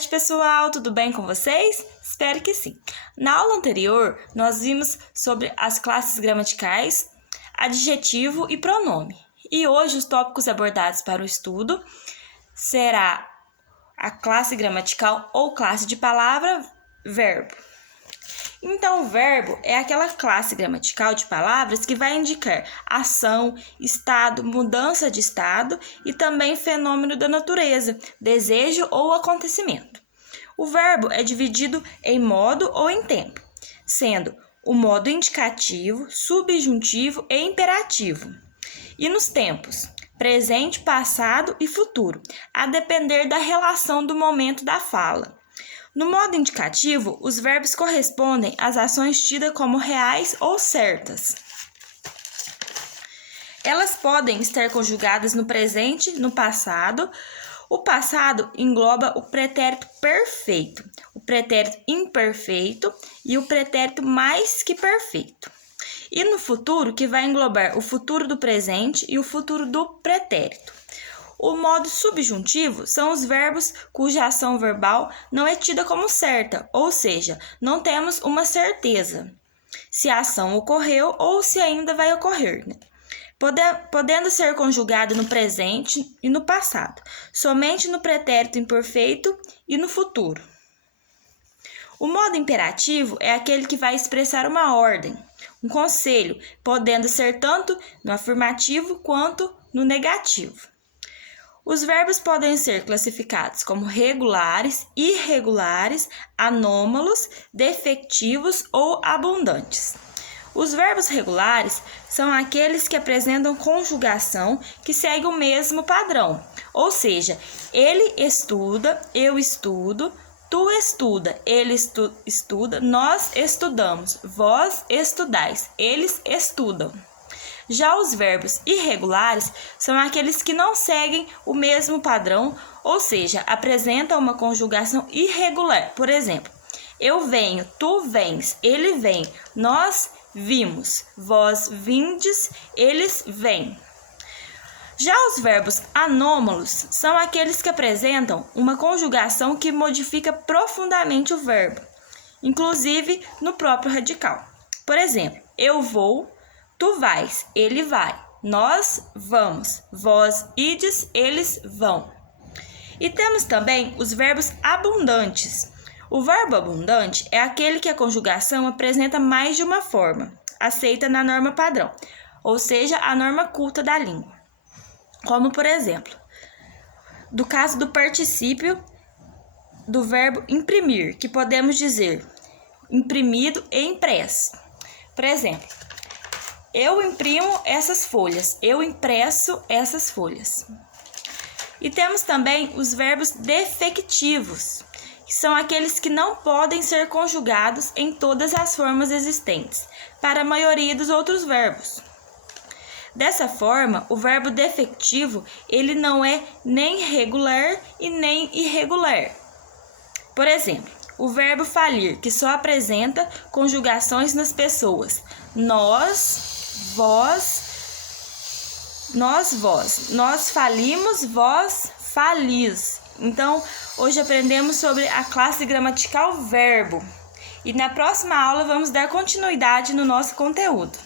tarde, pessoal! Tudo bem com vocês? Espero que sim. Na aula anterior, nós vimos sobre as classes gramaticais, adjetivo e pronome. E hoje os tópicos abordados para o estudo será a classe gramatical ou classe de palavra, verbo. Então, o verbo é aquela classe gramatical de palavras que vai indicar ação, estado, mudança de estado e também fenômeno da natureza, desejo ou acontecimento. O verbo é dividido em modo ou em tempo, sendo o modo indicativo, subjuntivo e imperativo. E nos tempos, presente, passado e futuro, a depender da relação do momento da fala. No modo indicativo, os verbos correspondem às ações tidas como reais ou certas. Elas podem estar conjugadas no presente, no passado. O passado engloba o pretérito perfeito, o pretérito imperfeito e o pretérito mais que perfeito. E no futuro, que vai englobar o futuro do presente e o futuro do pretérito. O modo subjuntivo são os verbos cuja ação verbal não é tida como certa, ou seja, não temos uma certeza se a ação ocorreu ou se ainda vai ocorrer, podendo ser conjugado no presente e no passado, somente no pretérito imperfeito e no futuro. O modo imperativo é aquele que vai expressar uma ordem, um conselho, podendo ser tanto no afirmativo quanto no negativo. Os verbos podem ser classificados como regulares, irregulares, anômalos, defectivos ou abundantes. Os verbos regulares são aqueles que apresentam conjugação que segue o mesmo padrão, ou seja, ele estuda, eu estudo, tu estuda, ele estuda, nós estudamos, vós estudais, eles estudam. Já os verbos irregulares são aqueles que não seguem o mesmo padrão, ou seja, apresentam uma conjugação irregular. Por exemplo, eu venho, tu vens, ele vem, nós vimos, vós vindes, eles vêm. Já os verbos anômalos são aqueles que apresentam uma conjugação que modifica profundamente o verbo, inclusive no próprio radical. Por exemplo, eu vou, tu vais, ele vai, nós vamos, vós ides, eles vão. E temos também os verbos abundantes. O verbo abundante é aquele que a conjugação apresenta mais de uma forma, aceita na norma padrão, ou seja, a norma culta da língua. Como, por exemplo, do caso do particípio do verbo imprimir, que podemos dizer imprimido e impresso. Por exemplo, eu imprimo essas folhas, eu impresso essas folhas. E temos também os verbos defectivos, que são aqueles que não podem ser conjugados em todas as formas existentes, para a maioria dos outros verbos. Dessa forma, o verbo defectivo, ele não é nem regular e nem irregular. Por exemplo, o verbo falir, que só apresenta conjugações nas pessoas nós, vós, nós, vós. Nós falimos, vós falis. Então, hoje aprendemos sobre a classe gramatical verbo. E na próxima aula vamos dar continuidade no nosso conteúdo.